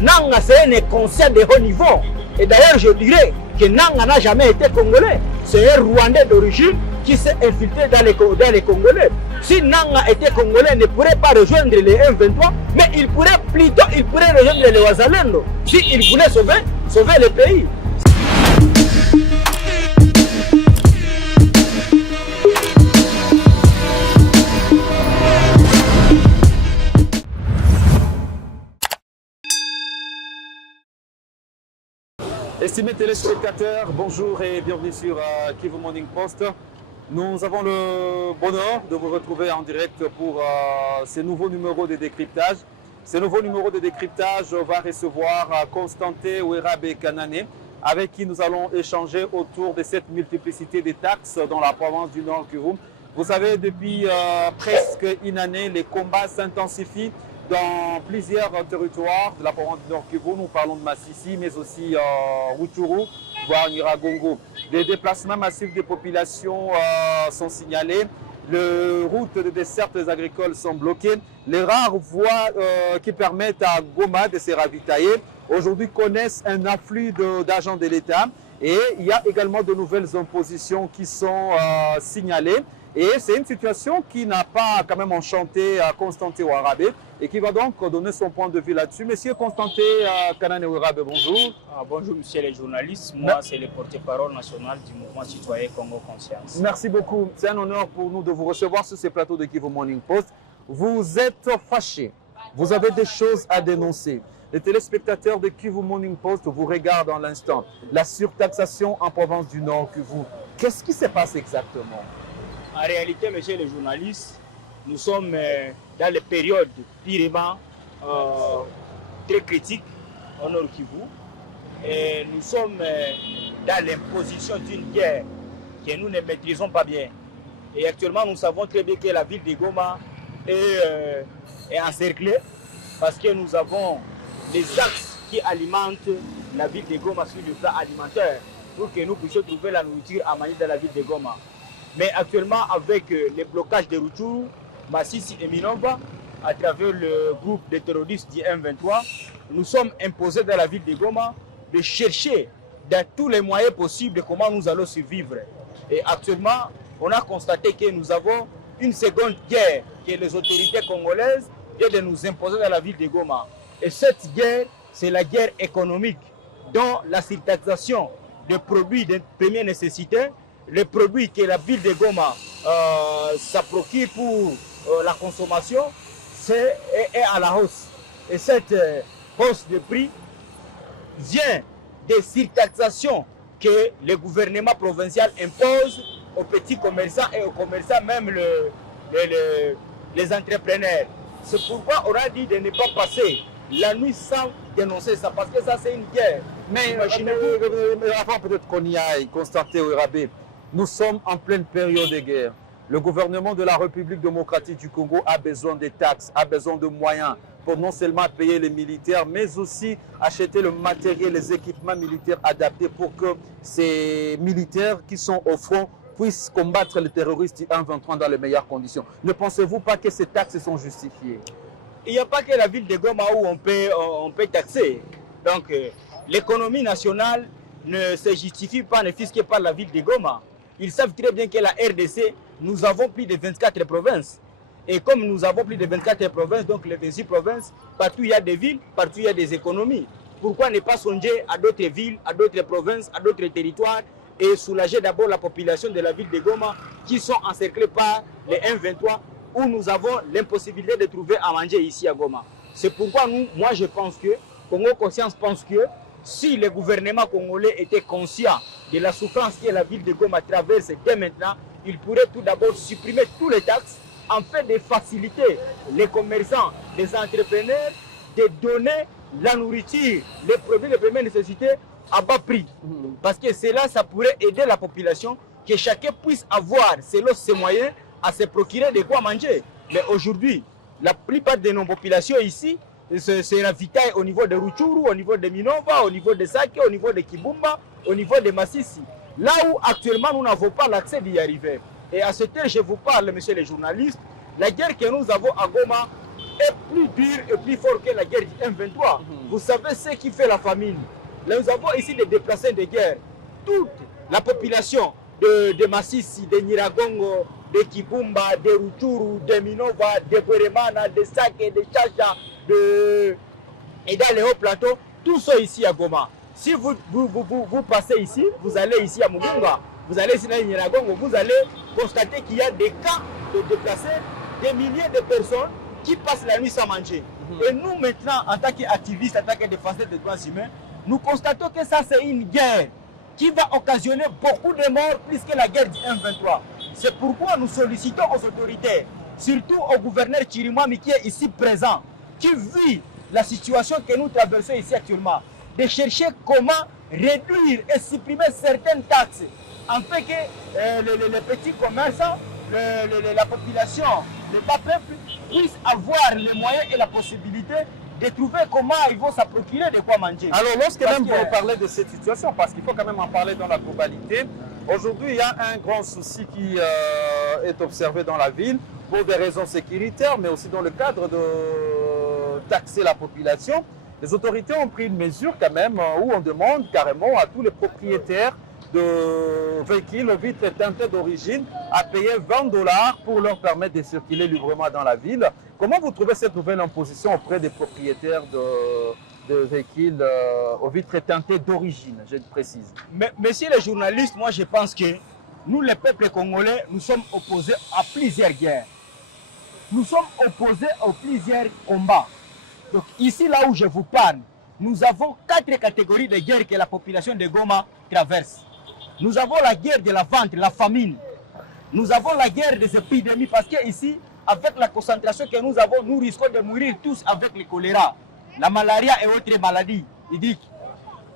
Nanga, c'est un inconscient de haut niveau. Et d'ailleurs, je dirais que Nanga n'a jamais été congolais. C'est un Rwandais d'origine qui s'est infiltré dans les Congolais. Si Nanga était congolais, il ne pourrait pas rejoindre les M23, mais il pourrait rejoindre les Wazalendo. S'il voulait sauver le pays. Estimés téléspectateurs, bonjour et bienvenue sur Kivu Morning Post. Nous avons le bonheur de vous retrouver en direct pour ces nouveaux numéros de décryptage. Ces nouveaux numéros de décryptage va recevoir Constantin Werabe Kanane, avec qui nous allons échanger autour de cette multiplicité des taxes dans la province du Nord Kivu. Vous savez, depuis presque une année, les combats s'intensifient dans plusieurs territoires de la province du Nord Kivu. Nous parlons de Massissi, mais aussi Rutshuru, voire Nyiragongo. Des déplacements massifs des populations sont signalés. Les routes de desserte agricoles sont bloquées. Les rares voies qui permettent à Goma de se ravitailler aujourd'hui connaissent un afflux d'agents de l'État. Et il y a également de nouvelles impositions qui sont signalées. Et c'est une situation qui n'a pas quand même enchanté Constantin Werabe et qui va donc donner son point de vue là-dessus. Monsieur Constantin Kanane Werabe, bonjour. Bonjour, monsieur les journalistes. Moi, c'est le porte-parole national du mouvement citoyen Congo Conscience. Merci beaucoup. C'est un honneur pour nous de vous recevoir sur ces plateaux de Kivu Morning Post. Vous êtes fâché. Vous avez des choses à dénoncer. Les téléspectateurs de Kivu Morning Post vous regardent en l'instant. La surtaxation en province du Nord Kivu. Qu'est-ce qui se passe exactement? En réalité, monsieur les journalistes, nous sommes dans les périodes purement très critiques au Nord Kivu. Et nous sommes dans l'imposition d'une guerre que nous ne maîtrisons pas bien. Et actuellement, nous savons très bien que la ville de Goma est encerclée parce que nous avons des axes qui alimentent la ville de Goma sur le plan alimentaire pour que nous puissions trouver la nourriture à manger dans la ville de Goma. Mais actuellement, avec les blocages de Rutshuru, Massissi et Minova, à travers le groupe de terroristes du M23, nous sommes imposés dans la ville de Goma de chercher dans tous les moyens possibles comment nous allons survivre. Et actuellement, on a constaté que nous avons une seconde guerre que les autorités congolaises viennent de nous imposer dans la ville de Goma. Et cette guerre, c'est la guerre économique, dont la surtaxation des produits de première nécessité, les produits que la ville de Goma ça procure pour la consommation, est à la hausse. Et cette hausse de prix vient des surtaxations que le gouvernement provincial impose aux petits commerçants et aux commerçants, même les entrepreneurs. C'est pourquoi on a dit de ne pas passer la nuit sans dénoncer ça, parce que ça c'est une guerre. Mais avant peut-être qu'on y aille, Constantin Werabe, nous sommes en pleine période de guerre. Le gouvernement de la République démocratique du Congo a besoin de taxes, a besoin de moyens pour non seulement payer les militaires, mais aussi acheter le matériel, les équipements militaires adaptés pour que ces militaires qui sont au front puissent combattre les terroristes du M23 dans les meilleures conditions. Ne pensez-vous pas que ces taxes sont justifiées? Il n'y a pas que la ville de Goma où on peut taxer. Donc l'économie nationale ne se justifie pas, ne fût-ce que par la ville de Goma. Ils savent très bien que la RDC, nous avons plus de 24 provinces. Et comme nous avons plus de 24 provinces, donc les 26 provinces, partout il y a des villes, partout il y a des économies. Pourquoi ne pas songer à d'autres villes, à d'autres provinces, à d'autres territoires et soulager d'abord la population de la ville de Goma qui sont encerclés par les M23 où nous avons l'impossibilité de trouver à manger ici à Goma. C'est pourquoi moi je pense que, Congo Conscience pense que si le gouvernement congolais était conscient de la souffrance que la ville de Goma traverse dès maintenant, il pourrait tout d'abord supprimer tous les taxes afin de faciliter les commerçants, les entrepreneurs, de donner la nourriture, les produits de première nécessité à bas prix. Parce que cela, ça pourrait aider la population, que chacun puisse avoir, selon ses moyens, à se procurer de quoi manger. Mais aujourd'hui, la plupart de nos populations ici se ravitaillent au niveau de Rutshuru, au niveau de Minova, au niveau de Sake, au niveau de Kibumba, au niveau de Massissi. Là où actuellement nous n'avons pas l'accès d'y arriver. Et à ce temps, je vous parle, messieurs les journalistes, la guerre que nous avons à Goma est plus dur et plus fort que la guerre du M23. Vous savez ce qui fait la famine. Nous avons ici des déplacés de guerre. Toute la population de Massissi, de Nyiragongo, de Kibumba, de Rutshuru, de Minova, de Bweremana, de Sake, de Chacha, et dans les hauts plateaux, tous sont ici à Goma. Si vous passez ici, vous allez ici à Mugunga, vous allez ici à Nyiragongo, vous allez constater qu'il y a des cas de déplacés, des milliers de personnes qui passent la nuit sans manger. Et nous maintenant, en tant qu'activistes, en tant que défenseurs des droits humains, nous constatons que ça c'est une guerre qui va occasionner beaucoup de morts plus que la guerre du M23. C'est pourquoi nous sollicitons aux autorités, surtout au gouverneur Chirimwami qui est ici présent, qui vit la situation que nous traversons ici actuellement, de chercher comment réduire et supprimer certaines taxes, afin que les petits commerçants, la population, le bas peuple puissent avoir les moyens et la possibilité de trouver comment ils vont se procurer de quoi manger. Alors, lorsque même vous parlez de cette situation, parce qu'il faut quand même en parler dans la globalité, aujourd'hui, il y a un grand souci qui est observé dans la ville pour des raisons sécuritaires, mais aussi dans le cadre de taxer la population. Les autorités ont pris une mesure quand même où on demande carrément à tous les propriétaires de véhicules aux vitres teintées d'origine à payer 20 $ pour leur permettre de circuler librement dans la ville. Comment vous trouvez cette nouvelle imposition auprès des propriétaires de véhicules aux vitres teintées d'origine, je précise? Messieurs les journalistes, moi je pense que nous, les peuples congolais, nous sommes opposés à plusieurs guerres. Nous sommes opposés à plusieurs combats. Donc ici, là où je vous parle, nous avons 4 catégories de guerres que la population de Goma traverse. Nous avons la guerre de la vente, la famine. Nous avons la guerre des épidémies parce que ici, avec la concentration que nous avons, nous risquons de mourir tous avec le choléra, la malaria et autres maladies hydriques.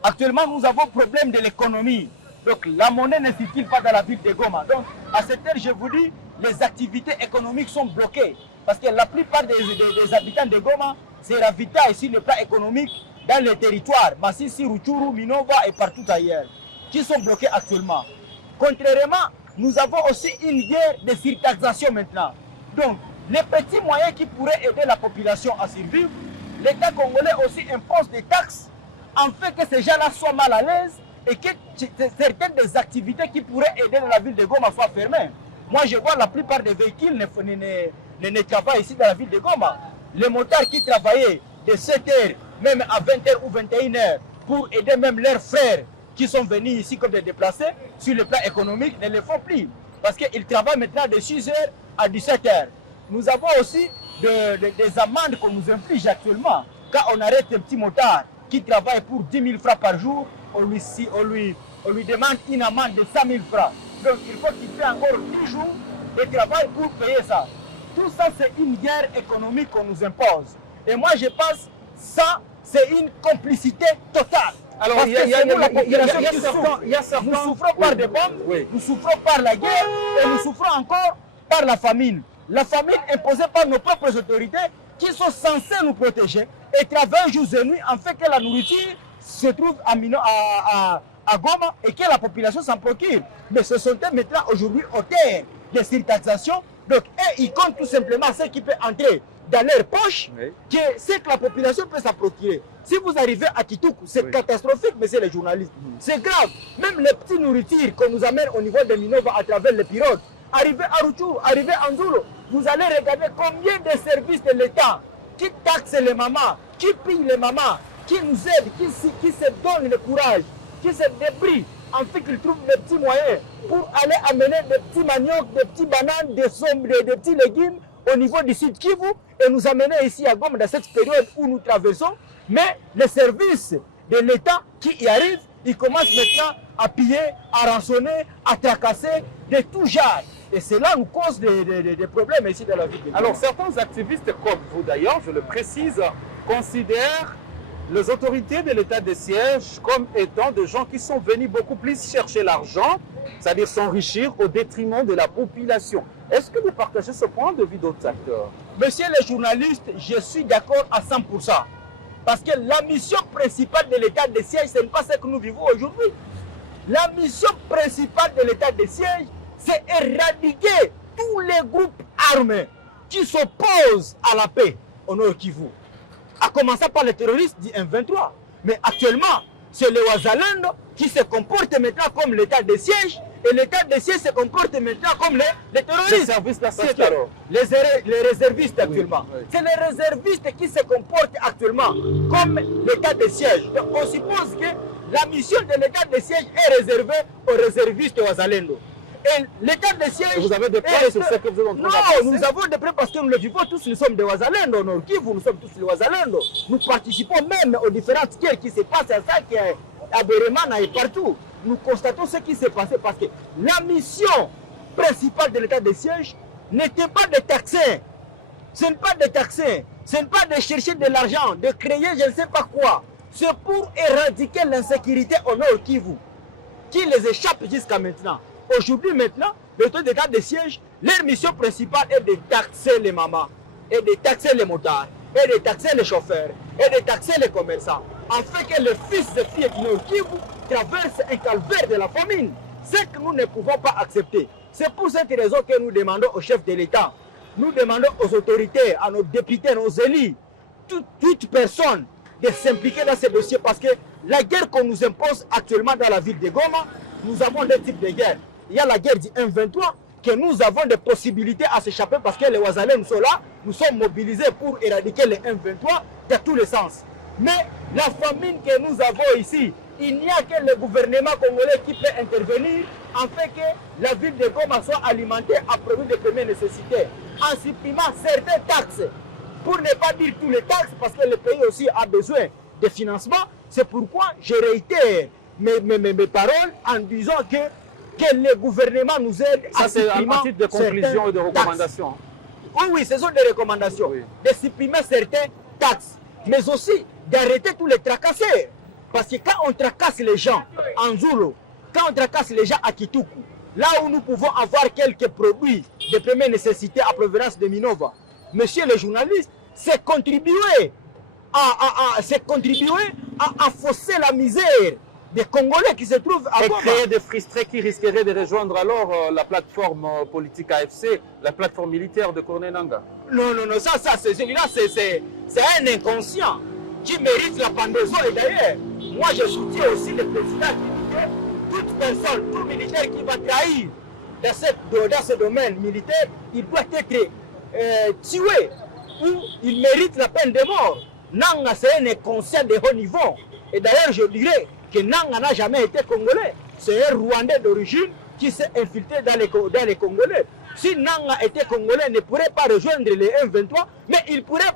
Actuellement, nous avons problème de l'économie. Donc la monnaie ne circule pas dans la ville de Goma. Donc à cette heure, je vous dis, les activités économiques sont bloquées. Parce que la plupart des habitants de Goma se ravitaillent ici le plan économique dans les territoires, Massissi, Rutshuru, Minova et partout ailleurs, qui sont bloqués actuellement. Contrairement, nous avons aussi une guerre de surtaxation maintenant. Donc, les petits moyens qui pourraient aider la population à survivre, l'État congolais aussi impose des taxes en fait que ces gens-là soient mal à l'aise et que certaines des activités qui pourraient aider dans la ville de Goma soient fermées. Moi, je vois la plupart des véhicules ne travaillent ici dans la ville de Goma. Les motards qui travaillaient de 7h, même à 20h ou 21h, pour aider même leurs frères qui sont venus ici comme des déplacés, sur le plan économique, ne le font plus. Parce qu'ils travaillent maintenant de 6h à 17h. Nous avons aussi des amendes qu'on nous inflige actuellement. Quand on arrête un petit motard qui travaille pour 10 000 francs par jour, on lui demande une amende de 100 000 francs. Donc il faut qu'il fasse encore 10 jours de travail pour payer ça. Tout ça, c'est une guerre économique qu'on nous impose. Et moi, je pense que ça, c'est une complicité totale. Alors, parce que c'est nous, la population qui souffre. Nous souffrons par des bombes, nous souffrons par la guerre et nous souffrons encore par la famine. La famine imposée par nos propres autorités qui sont censées nous protéger et travaillent jour et nuit en fait que la nourriture se trouve à Goma et que la population s'en procure. Mais ce sont maintenant aujourd'hui au terre de surtaxation. Donc, ils comptent tout simplement ce qui peut entrer dans leur poche, que c'est que la population peut s'en procurer. Si vous arrivez à Kitoukou, c'est catastrophique, messieurs les journalistes. C'est grave. Même les petites nourritures qu'on nous amène au niveau de Minova à travers les pirogues, arriver à Rutshuru, arriver à Nzulo, vous allez regarder combien de services de l'État qui taxent les mamans, qui pillent les mamans, qui nous aident, qui se donnent le courage, qui se débrouillent, en fait qu'ils trouvent des petits moyens pour aller amener des petits maniocs, des petits bananes, des petits légumes au niveau du Sud Kivu et nous amener ici à Goma dans cette période où nous traversons. Mais les services de l'État qui y arrivent, ils commencent maintenant à piller, à rançonner, à tracasser de tout genre. Et cela nous cause des problèmes ici dans la ville. Alors certains activistes comme vous d'ailleurs, je le précise, considèrent les autorités de l'état de siège comme étant des gens qui sont venus beaucoup plus chercher l'argent, c'est-à-dire s'enrichir au détriment de la population. Est-ce que vous partagez ce point de vue d'autres acteurs? Messieurs les journalistes, je suis d'accord à 100%. Parce que la mission principale de l'état de siège, ce n'est pas ce que nous vivons aujourd'hui. La mission principale de l'état de siège, c'est éradiquer tous les groupes armés qui s'opposent à la paix. au Nord Kivu. À commencer par les terroristes du M23. Mais actuellement, c'est les Wazalendo qui se comportent maintenant comme l'état de siège et l'état de siège se comporte maintenant comme les terroristes. Les services d'assistance. Les réservistes actuellement. Oui, oui. C'est les réservistes qui se comportent actuellement comme l'état de siège. Donc on suppose que la mission de l'état de siège est réservée aux réservistes Wazalendo. Et l'état de siège... Et vous avez des preuves sur ce que vous êtes en train de Non, nous avons des preuves parce que nous le vivons tous, nous sommes des Wazalendo, au Nord Kivu, nous sommes tous des Wazalendo. Nous participons même aux différentes guerres qui se passent à ça, qui est à Beremana et partout. Nous constatons ce qui s'est passé parce que la mission principale de l'état de siège n'était pas de taxer. Ce n'est pas de taxer, ce n'est pas de chercher de l'argent, de créer je ne sais pas quoi. C'est pour éradiquer l'insécurité au Nord Kivu, qui les échappe jusqu'à maintenant. Aujourd'hui, maintenant, le taux d'état de siège, leur mission principale est de taxer les mamans, et de taxer les motards, et de taxer les chauffeurs, et de taxer les commerçants, afin que les fils et filles du Nord Kivu traversent un calvaire de la famine. Ce que nous ne pouvons pas accepter. C'est pour cette raison que nous demandons au chef de l'État, nous demandons aux autorités, à nos députés, à nos élus, toute personne de s'impliquer dans ces dossiers parce que la guerre qu'on nous impose actuellement dans la ville de Goma, nous avons deux types de guerres. Il y a la guerre du M23, que nous avons des possibilités à s'échapper parce que les Wazalais nous sont là, nous sommes mobilisés pour éradiquer les M23 dans tous les sens. Mais la famine que nous avons ici, il n'y a que le gouvernement congolais qui peut intervenir afin que la ville de Goma soit alimentée à produits de première nécessité, en supprimant certaines taxes, pour ne pas dire tous les taxes, parce que le pays aussi a besoin de financement. C'est pourquoi je réitère mes paroles en disant que le gouvernement nous aide à supprimer. Ça, c'est un titre de conclusion et de recommandation. Oui, ce sont des recommandations. Oui. De supprimer certaines taxes, mais aussi d'arrêter tous les tracasseurs. Parce que quand on tracasse les gens en Zulu, quand on tracasse les gens à Kituku, là où nous pouvons avoir quelques produits de première nécessité à provenance de Minova, monsieur le journaliste, c'est contribuer à fausser la misère des Congolais qui se trouvent à Goma. Et créer des frustrés qui risqueraient de rejoindre alors la plateforme politique AFC, la plateforme militaire de Corneille Nangaa. Non, celui-là, c'est un inconscient qui mérite la pendaison. Et d'ailleurs, moi je soutiens aussi le président qui dit que toute personne, tout militaire qui va trahir dans ce domaine militaire, il doit être tué ou il mérite la peine de mort. Nangaa, c'est un inconscient de haut niveau. Et d'ailleurs, je dirais que Nangaa n'a jamais été congolais. C'est un Rwandais d'origine qui s'est infiltré dans les Congolais. Si Nangaa était congolais, il ne pourrait pas rejoindre les M23, mais il pourrait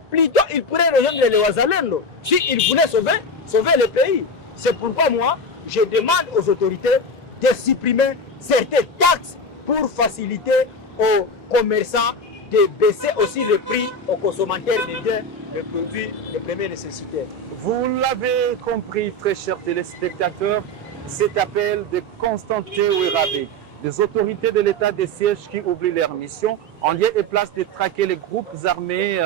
rejoindre les Wazalendo s'il voulait sauver le pays. C'est pourquoi moi, je demande aux autorités de supprimer certaines taxes pour faciliter aux commerçants de baisser aussi le prix aux consommateurs de produits de première nécessité. Vous l'avez compris, très chers téléspectateurs, cet appel de Constantin Werabe, des autorités de l'état de siège qui oublient leur mission, en lieu et place de traquer les groupes armés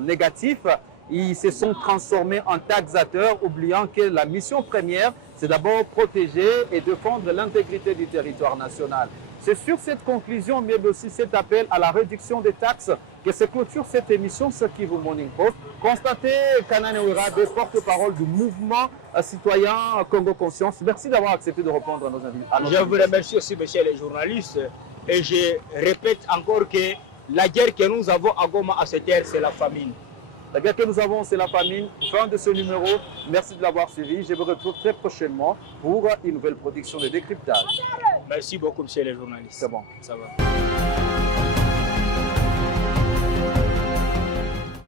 négatifs, ils se sont transformés en taxateurs, oubliant que la mission première, c'est d'abord protéger et défendre l'intégrité du territoire national. C'est sur cette conclusion, mais aussi cet appel à la réduction des taxes que se clôture cette émission sur Kivu Morning Post. Constantin Kanane Werabe, porte-parole du mouvement citoyen Congo Conscience. Merci d'avoir accepté de répondre à nos invitations. Je vous remercie aussi, messieurs les journalistes. Et je répète encore que la guerre que nous avons à Goma à cette heure, c'est la famine. La guerre que nous avons, c'est la famine. Fin de ce numéro. Merci de l'avoir suivi. Je vous retrouve très prochainement pour une nouvelle production de décryptage. Merci beaucoup, monsieur les journalistes. C'est bon. Ça va.